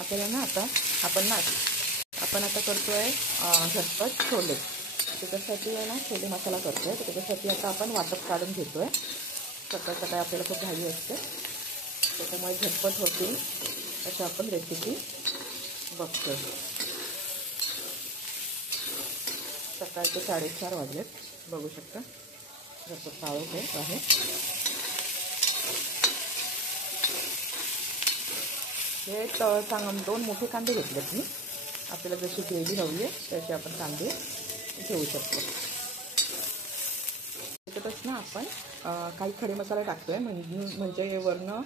आपल्याला ना आता आपण आता करतोय झटपट छोले। त्याच्यासाठी आहे ना छोले मसाला करतोय। त्याच्यासाठी आता आपण वाटप काढून घेतोय। सकाळ सकाळी आपल्याला खूप घाई असते, त्याच्यामुळे झटपट होतील अशी आपण रेसिपी बघतोय। सकाळचे 4:30 वाजलेत, बघू शकता झटपट काढत आहे। हे 2 मोठे कांदे घेतलेत मी। आपल्याला जशी ग्रेव्ही हवी आहे त्याचे आपण कांदे घेऊ शकतो। त्याच्यातच ना आपण काही खडे मसाला टाकतोय, म्हणजे वरनं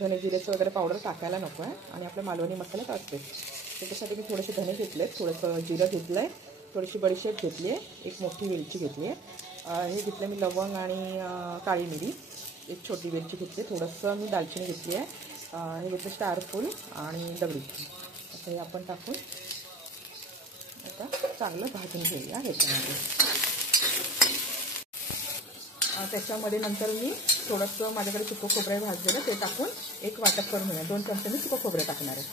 धने जिरेचं वगैरे पावडर टाकायला नको आहे आणि आपल्या मालवणी मसाला टाकते। त्याच्यासाठी मी थोडेसे धने घेतलेत, थोडंसं जिरं घेतलं आहे, थोडीशी बडीशेप घेतली आहे, एक मोठी वेलची घेतली आहे, हे घेतलं मी लवंग आणि काळी मिरी, एक छोटी वेलची घेतली, थोडंसं मी दालचिनी घेतली आहे, हे घेतलं स्टार फूल आणि दगडी। आता हे आपण टाकून आता चांगलं भाजून घेऊया ह्याच्यामध्ये। त्याच्यामध्ये नंतर मी थोडंसं माझ्याकडे सुकं खोबरं भाजलेलं ते टाकून एक वाटप करून घेणार। 2 चमचे मी सुकं खोबरं टाकणार आहे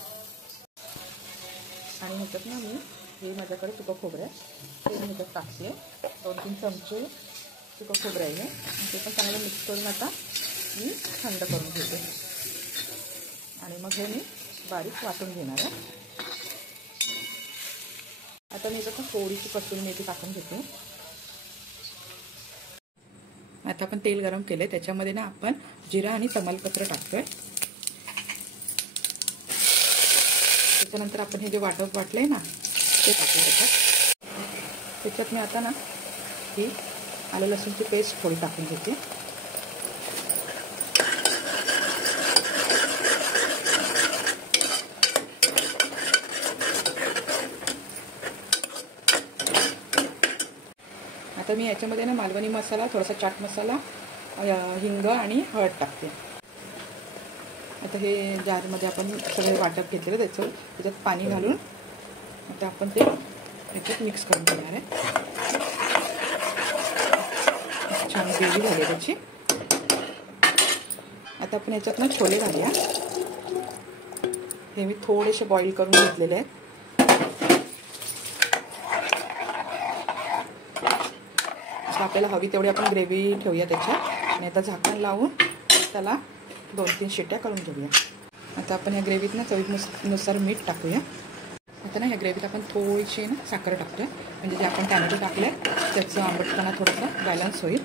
आणि ह्याच्यात ना मी हे माझ्याकडे सुकं खोबरं आहे ते मी ह्याच्यात टाकते। 2-3 चमचे सुकं खोबरं आहे ते पण चांगलं मिक्स करून आता मी थंड करून घेते आणि मग हे मी बारीक वाटून घेणार आहे। आता मी ह्याच्यात थोडीशी कसुरी मेथी टाकून घेते। आता आपण तेल गरम केले, त्याच्यामध्ये ना आपण जिरा आणि तमालपत्र टाकतोय। त्याच्यानंतर आपण हे जे वाटप वाटलंय ना ते टाकू त्याच्यात मी आता ना ही आलं लसूणची पेस्ट थोडी टाकून घेते। आता मी याच्यामध्ये ना मालवणी मसाला, थोडासा चाट मसाला, हिंग आणि हळद टाकते। आता हे जारमध्ये आपण सगळे वाटप घेतलेलं त्याच्यात पाणी घालून आता आपण ते याच्यात मिक्स करून घेणार आहे। छान ग्रेव्ही झाली त्याची। आता आपण याच्यात ना छोले घालूया। हे मी थोडेसे बॉईल करून घेतलेले आहेत। आपल्याला हवी तेवढी आपण ग्रेव्ही ठेवूया त्याच्यात आणि आता झाकण लावून त्याला 2-3 शिट्ट्या करून घेऊया। आता आपण ह्या ग्रेव्हीत ना चवीनुसार मीठ टाकूया। आता ना ह्या ग्रेव्हीत आपण थोडीशी ना साखर टाकतोय, म्हणजे जे आपण टॅमॅटो टाकले त्याचं आंबटपणा थोडासा बॅलन्स होईल।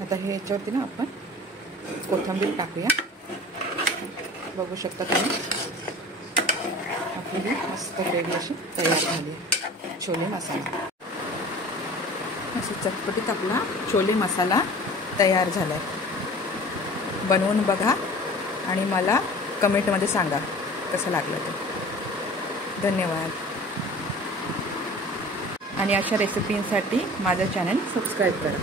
आता हे याच्यावरती ना आपण कोथिंबीर टाकूया। बघू शकता तुम्ही आपली मस्त ग्रेव्ही अशी तयार झाली आहे। छोले मसाला असा चटपटीत आपला छोले मसाला तयार झाला आहे। बनवून बघा आणि मला कमेंटमध्ये सांगा कसं लागलं ते। धन्यवाद। आणि अशा रेसिपींसाठी माझं चॅनल सबस्क्राईब करा।